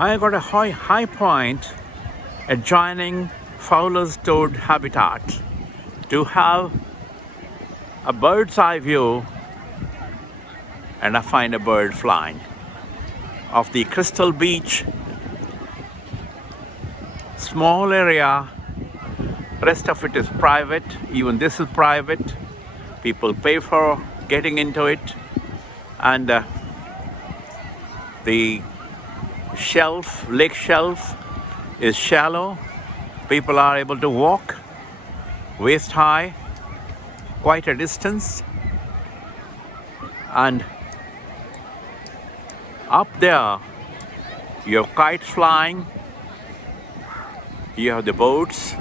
I got a high point adjoining fowler's toad habitat to have a bird's eye view, and I find a bird flying of the crystal beach. Small area, rest of it is private. Even this is private. People pay for getting into it, and the lake shelf is shallow. People are able to walk waist high quite a distance, and up there you have kites flying, you have the boats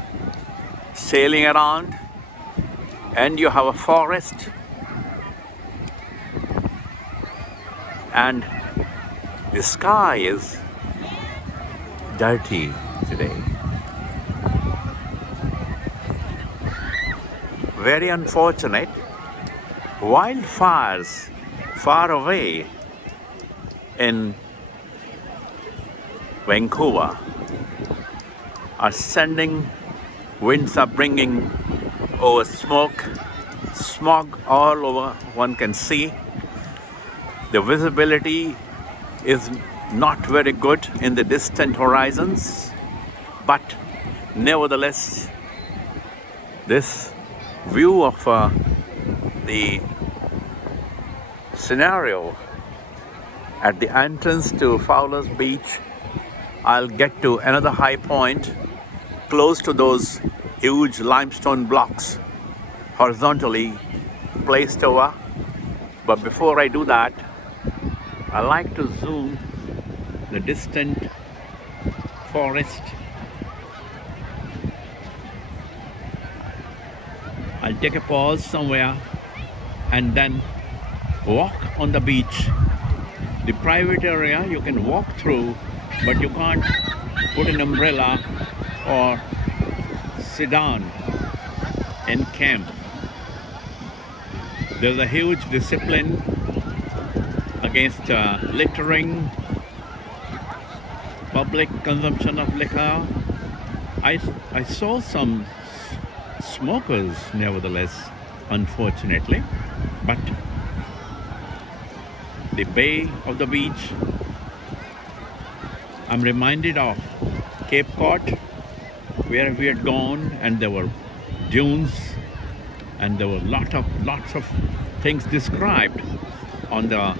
sailing around, and you have a forest, and the sky is dirty today. Very unfortunate. Wildfires far away in Vancouver are sending, winds are bringing over smog all over. One can see the visibility is not very good in the distant horizons, but nevertheless this view of the scenario at the entrance to Fowler's Beach. I'll get to another high point close to those huge limestone blocks horizontally placed over. But before I do that, I like to zoom the distant forest. I'll take a pause somewhere and then walk on the beach. The private area you can walk through, but you can't put an umbrella or sit down and camp. There's a huge discipline against littering, public consumption of liquor. I saw some smokers nevertheless, unfortunately, but the bay of the beach, I'm reminded of Cape Cod, where we had gone, and there were dunes, and there were lots of things described on the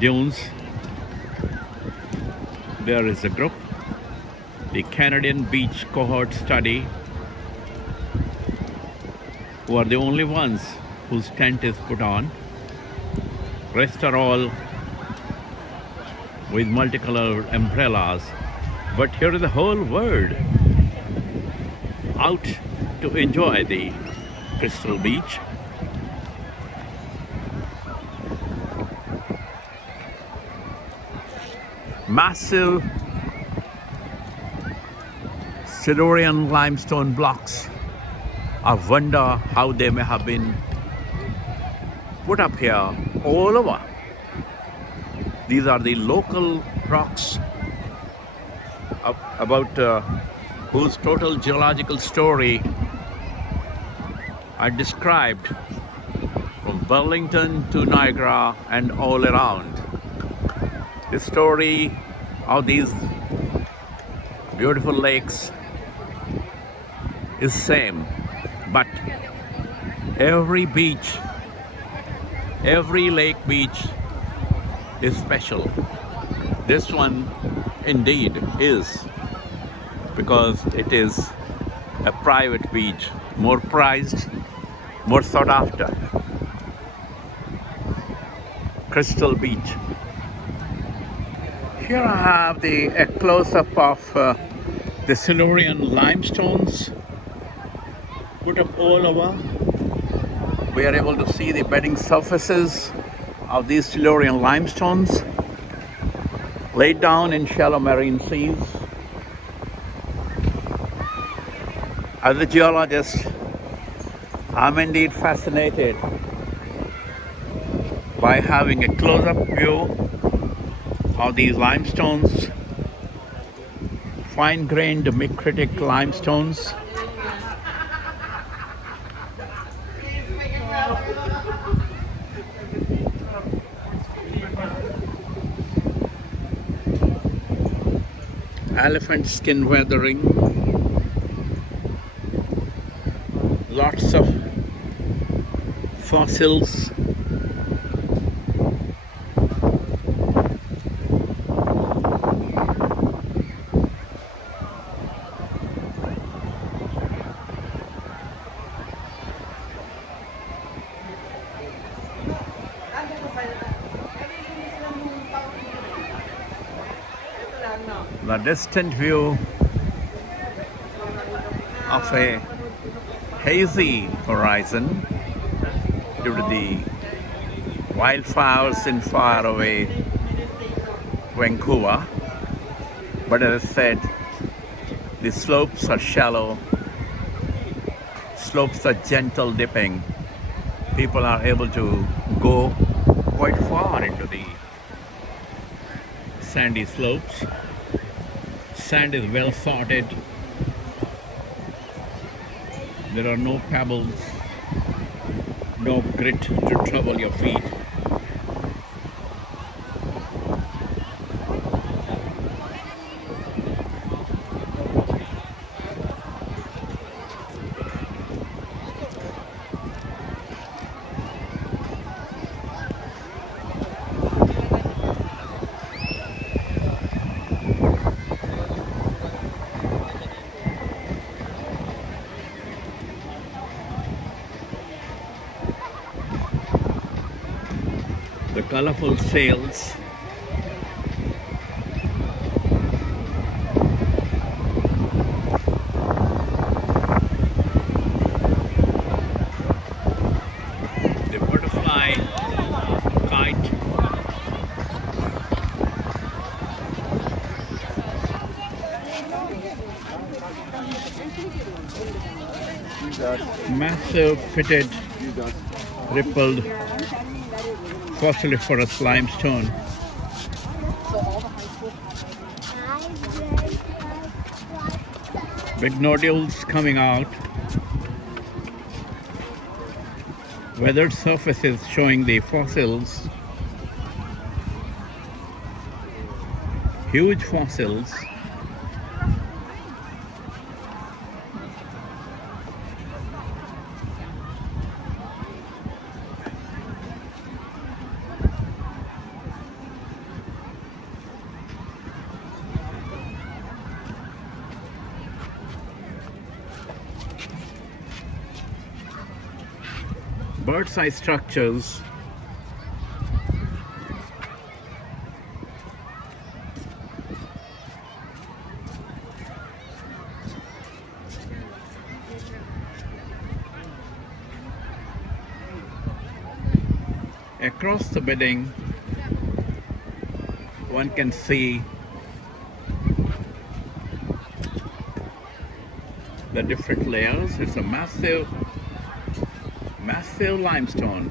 dunes. There is a group, the Canadian Beach Cohort Study, who are the only ones whose tent is put on. Rest are all with multicolored umbrellas. But here is the whole world out to enjoy the crystal beach. Massive Silurian limestone blocks. I wonder how they may have been put up here all over. These are the local rocks about whose total geological story I described from Burlington to Niagara and all around. The story of these beautiful lakes is same, but every beach, every lake beach is special. This one indeed is, because it is a private beach, more prized, more sought after. Crystal Beach. Here I have a close-up of the Silurian limestones put up all over. We are able to see the bedding surfaces of these Silurian limestones laid down in shallow marine seas. As a geologist, I'm indeed fascinated by having a close-up view are these limestones, fine-grained micritic limestones. Elephant skin weathering, lots of fossils. The distant view of a hazy horizon due to the wildflowers in faraway Vancouver. But as I said, the slopes are shallow, slopes are gentle dipping. People are able to go quite far into the sandy slopes. Sand is well sorted. There are no pebbles, no grit to trouble your feet. The colorful sails, the butterfly kite, massive fitted rippled fossiliferous limestone. Big nodules coming out. Weathered surfaces showing the fossils. Huge fossils. Bird-eye structures. Across the bedding, one can see the different layers. It's a massive limestone.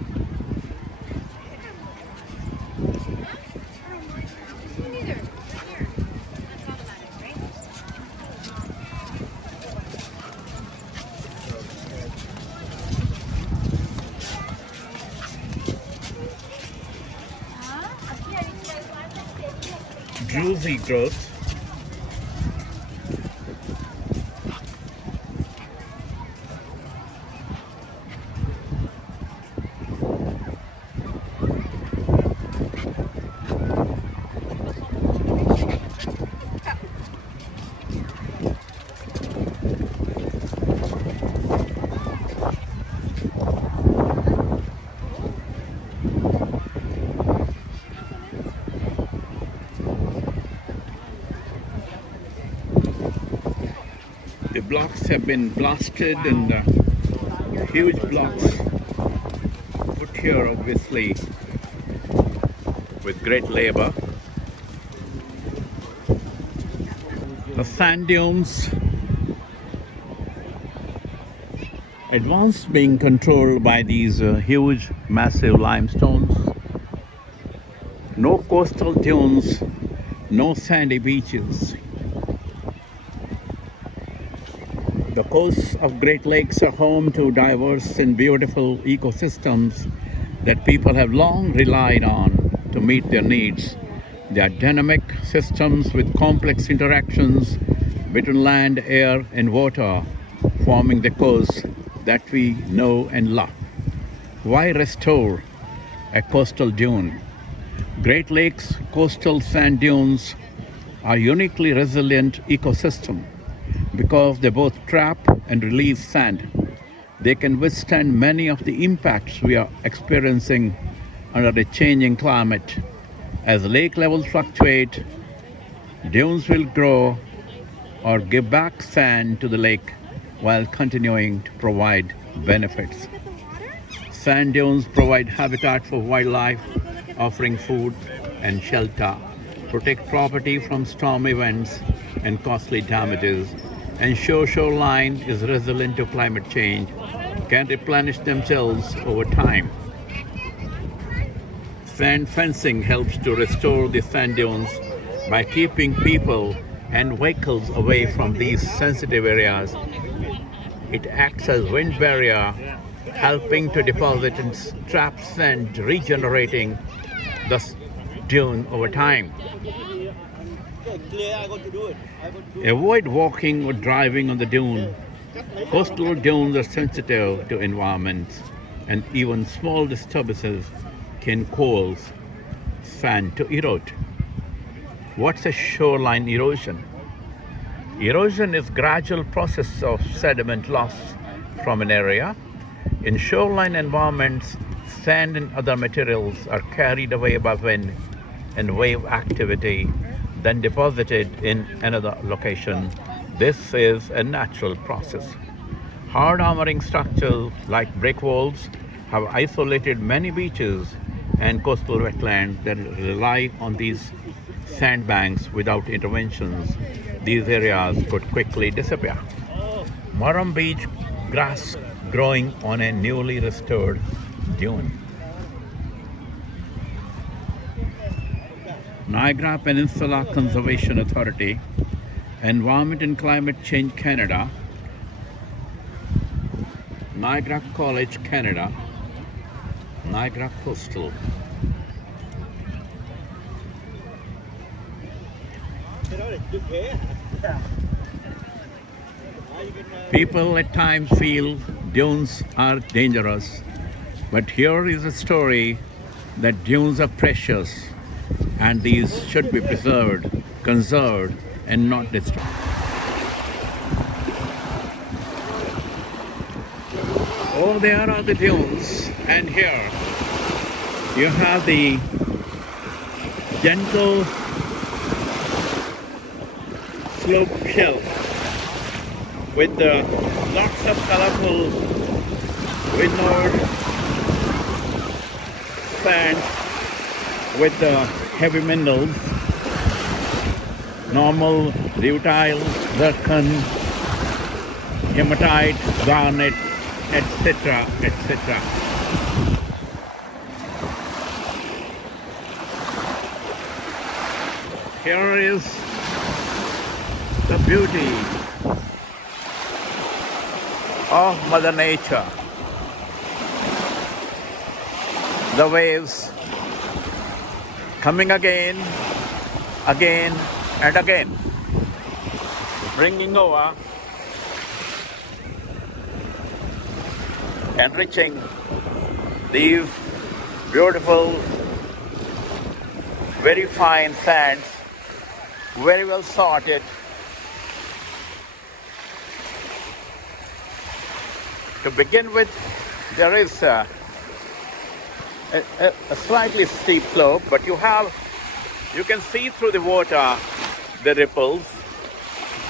Juicy growth. The blocks have been blasted and huge blocks put here obviously with great labor. The sand dunes, advanced being controlled by these huge massive limestones. No coastal dunes, no sandy beaches. The coasts of Great Lakes are home to diverse and beautiful ecosystems that people have long relied on to meet their needs. They are dynamic systems with complex interactions between land, air, and water, forming the coast that we know and love. Why restore a coastal dune? Great Lakes coastal sand dunes are uniquely resilient ecosystem because they both trap and release sand. They can withstand many of the impacts we are experiencing under the changing climate. As lake levels fluctuate, dunes will grow or give back sand to the lake while continuing to provide benefits. Sand dunes provide habitat for wildlife, offering food and shelter, protect property from storm events and costly damages, ensure shoreline is resilient to climate change, can replenish themselves over time. Sand fencing helps to restore the sand dunes by keeping people and vehicles away from these sensitive areas. It acts as wind barrier, helping to deposit and trap sand, regenerating the dune over time. Avoid walking or driving on the dune. Coastal dunes are sensitive to environments, and even small disturbances can cause sand to erode. What's a shoreline erosion? Erosion is gradual process of sediment loss from an area. In shoreline environments, sand and other materials are carried away by wind and wave activity, then deposited in another location. This is a natural process. Hard armoring structures like brick walls have isolated many beaches and coastal wetlands that rely on these sandbanks. Without interventions, these areas could quickly disappear. Murrum Beach grass growing on a newly restored dune. Niagara Peninsula Conservation Authority, Environment and Climate Change Canada, Niagara College Canada, Niagara Coastal. People at times feel dunes are dangerous, but here is a story that dunes are precious and these should be preserved, conserved, and not destroyed. Oh, there are the dunes, and here you have the gentle slope shelf with lots of colorful windward sand with the heavy minerals, normal, rutile, zircon, hematite, garnet, etc., etc. Here is the beauty of Mother Nature. The waves coming again, again and again, bringing over, enriching these beautiful, very fine sands, very well sorted. To begin with, there is a slightly steep slope, but you can see through the water the ripples,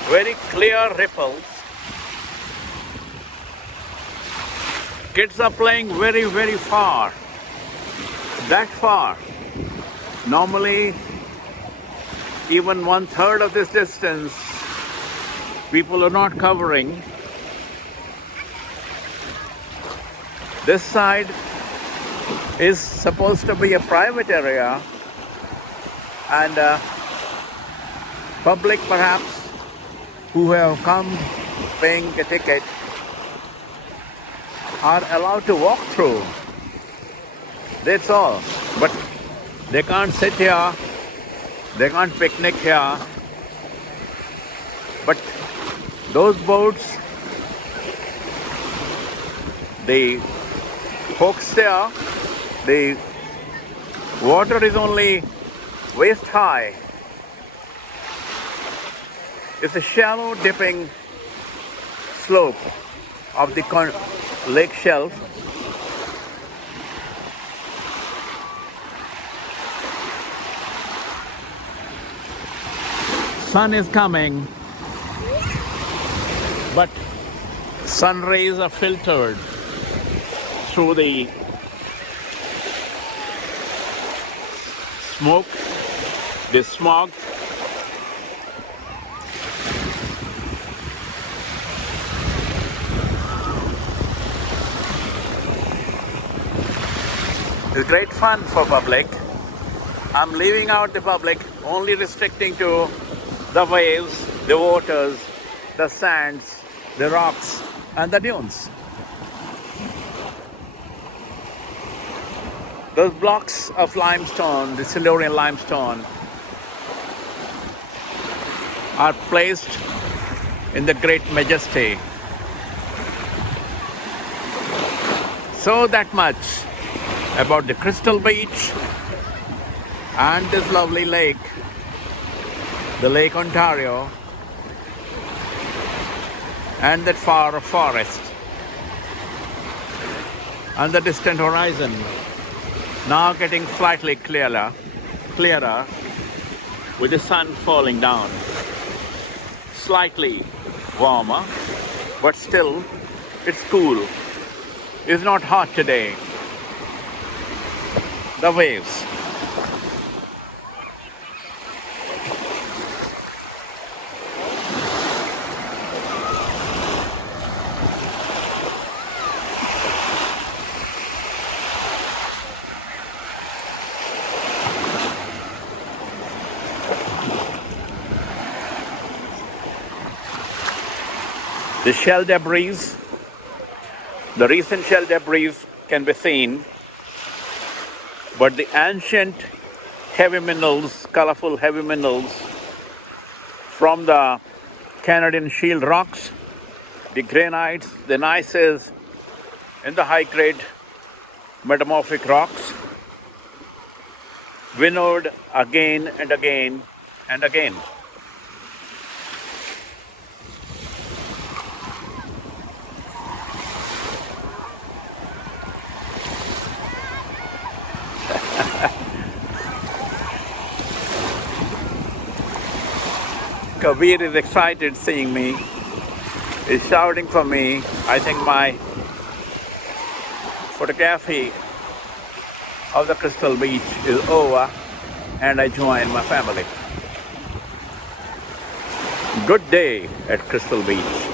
very clear ripples. Kids are playing very, very far, that far. Normally, even 1/3 of this distance, people are not covering. This side is supposed to be a private area, And public perhaps who have come paying a ticket are allowed to walk through. That's all. But they can't sit here, they can't picnic here. But those boats, the folks there, the water is only waist high. It's a shallow dipping slope of the lake shelf. Sun is coming, but sun rays are filtered through the smoke, the smog. It's great fun for public. I'm leaving out the public, only restricting to the waves, the waters, the sands, the rocks, and the dunes. Those blocks of limestone, the Silurian limestone, are placed in the great majesty. So that much about the Crystal Beach and this lovely lake, the Lake Ontario, and that far forest, and the distant horizon, now getting slightly clearer with the sun falling down. Slightly warmer, but still it's cool. It's not hot today. The waves. The shell debris, the recent shell debris can be seen, but the ancient heavy minerals, colorful heavy minerals from the Canadian shield rocks, the granites, the gneisses, and the high-grade metamorphic rocks, winnowed again and again and again. Kabir is excited seeing me. He's shouting for me. I think my photography of the Crystal Beach is over, and I join my family. Good day at Crystal Beach.